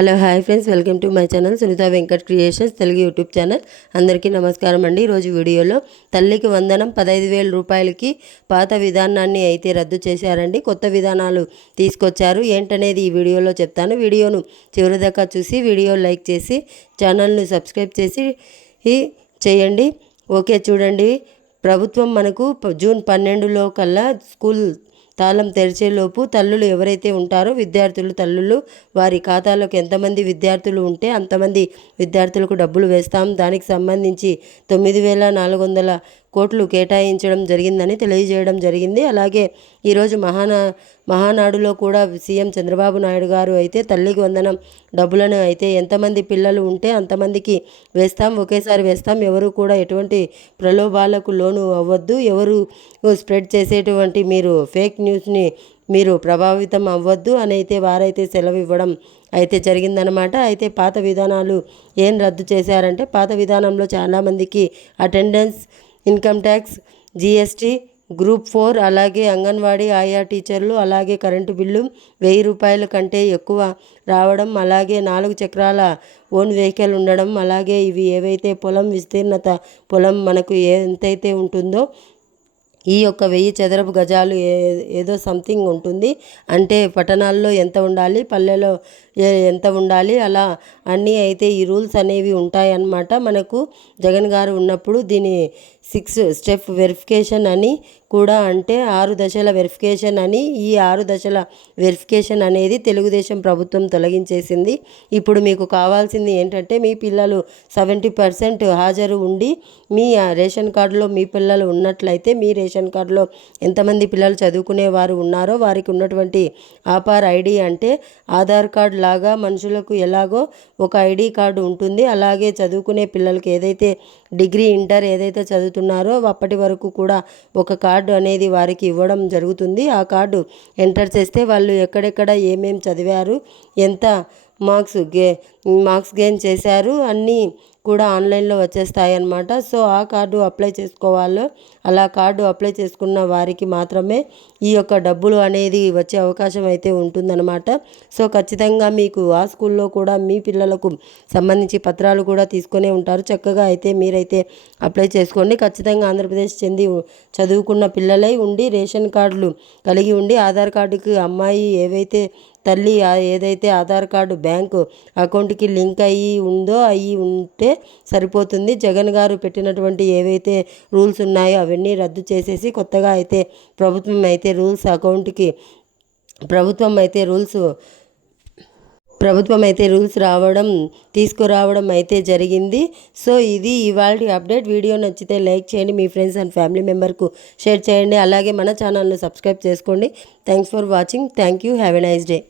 Hello hi friends welcome to my channel Sunitha Venkat creations Telugu YouTube channel. అందరికీ నమస్కారం అండి. ఈరోజు వీడియోలో తల్లికి వందనం పదహైదు వేల రూపాయలకి పాత విధానాన్ని అయితే రద్దు చేశారండి. కొత్త విధానాలు తీసుకొచ్చారు. ఏంటనేది ఈ వీడియోలో చెప్తాను. వీడియోను చివరి దాకా చూసి వీడియో లైక్ చేసి ఛానల్ను సబ్స్క్రైబ్ చేసి చేయండి. ఓకే చూడండి. ప్రభుత్వం మనకు జూన్ పన్నెండులో కల్లా స్కూల్ తాళం తెరిచేలోపు తల్లులు ఎవరైతే ఉంటారో విద్యార్థులు తల్లులు వారి ఖాతాలోకి ఎంతమంది విద్యార్థులు ఉంటే అంతమంది విద్యార్థులకు డబ్బులు వేస్తాం. దానికి సంబంధించి తొమ్మిది వేల నాలుగు వందల కోట్లు కేటాయించడం జరిగిందని తెలియజేయడం జరిగింది. అలాగే ఈరోజు మహానా మహానాడులో కూడా సీఎం చంద్రబాబు నాయుడు గారు అయితే తల్లికి వందనం డబ్బులను అయితే ఎంతమంది పిల్లలు ఉంటే అంతమందికి వేస్తాం ఒకేసారి వేస్తాం. ఎవరు కూడా ఎటువంటి ప్రలోభాలకు లోను అవ్వద్దు. ఎవరు స్ప్రెడ్ చేసేటువంటి మీరు ఫేక్ న్యూస్ని మీరు ప్రభావితం అవ్వద్దు అని అయితే వారైతే సెలవు ఇవ్వడం అయితే జరిగిందనమాట అయితే పాత విధానాలు ఏం రద్దు చేశారంటే పాత విధానంలో చాలామందికి attendance income tax GST group four అలాగే అంగన్వాడీ ఆయా టీచర్లు అలాగే కరెంటు బిల్లు వెయ్యి రూపాయల కంటే ఎక్కువ రావడం అలాగే నాలుగు చక్రాల ఓన్ వెహికల్ ఉండడం అలాగే ఇవి ఏవైతే పొలం విస్తీర్ణత పొలం మనకు ఎంతైతే ఉంటుందో ఈ యొక్క వెయ్యి చదరపు గజాలు ఏ ఏదో సంథింగ్ ఉంటుంది. అంటే పట్టణాల్లో ఎంత ఉండాలి పల్లెలో ఎంత ఉండాలి అలా అన్నీ అయితే ఈ రూల్స్ అనేవి ఉంటాయన్నమాట. మనకు జగన్ గారు ఉన్నప్పుడు దీని సిక్స్ స్టెప్ వెరిఫికేషన్ అని కూడా అంటే ఆరు దశల వెరిఫికేషన్ అని ఈ ఆరు దశల వెరిఫికేషన్ అనేది తెలుగుదేశం ప్రభుత్వం తొలగించేసింది. ఇప్పుడు మీకు కావాల్సింది ఏంటంటే మీ పిల్లలు సెవెంటీ పర్సెంట్ హాజరు ఉండి మీ రేషన్ కార్డులో మీ పిల్లలు ఉన్నట్లయితే మీ రేషన్ కార్డులో ఎంతమంది పిల్లలు చదువుకునే వారు ఉన్నారో వారికి ఉన్నటువంటి ఆపార్ ఐడి అంటే ఆధార్ కార్డ్ లాగా మనుషులకు ఎలాగో ఒక ఐడి కార్డు ఉంటుంది. అలాగే చదువుకునే పిల్లలకి ఏదైతే డిగ్రీ ఇంటర్ ఏదైతే చదువుతున్నారో అప్పటి వరకు కూడా ఒక కార్డు అనేది వారికి ఇవ్వడం జరుగుతుంది. ఆ కార్డు ఎంటర్ చేస్తే వాళ్ళు ఎక్కడెక్కడ ఏమేం చదివారు ఎంత మార్క్స్ గే మార్క్స్ గెయిన్ చేశారు అన్నీ కూడా ఆన్లైన్లో వచ్చేస్తాయి అన్నమాట సో ఆ కార్డు అప్లై చేసుకోవాలో అలా కార్డు అప్లై చేసుకున్న వారికి మాత్రమే ఈ యొక్క డబ్బులు అనేది వచ్చే అవకాశం అయితే ఉంటుందన్నమాట. సో ఖచ్చితంగా మీకు ఆ స్కూల్లో కూడా మీ పిల్లలకు సంబంధించి పత్రాలు కూడా తీసుకొనే ఉంటారు. చక్కగా అయితే మీరైతే అప్లై చేసుకోండి. ఖచ్చితంగా ఆంధ్రప్రదేశ్ చెంది చదువుకున్న పిల్లలై ఉండి రేషన్ కార్డులు కలిగి ఉండి ఆధార్ కార్డుకి అమ్మాయి ఏవైతే తల్లి ఏదైతే ఆధార్ కార్డు బ్యాంకు అకౌంట్కి లింక్ అయ్యి ఉందో అయ్యి ఉంటే సరిపోతుంది. జగన్ గారు పెట్టినటువంటి ఏవైతే రూల్స్ ఉన్నాయో అవన్నీ రద్దు చేసేసి కొత్తగా అయితే ప్రభుత్వం అయితే రూల్స్ అకౌంట్కి ప్రభుత్వం అయితే రూల్స్ ప్రభుత్వం అయితే రూల్స్ రావడం తీసుకురావడం అయితే జరిగింది. సో ఇది ఇవాళ అప్డేట్. వీడియో నచ్చితే లైక్ చేయండి మీ ఫ్రెండ్స్ అండ్ ఫ్యామిలీ మెంబర్కు షేర్ చేయండి. అలాగే మన ఛానల్ను సబ్స్క్రైబ్ చేసుకోండి. Thanks for watching. Thank you have a nice day.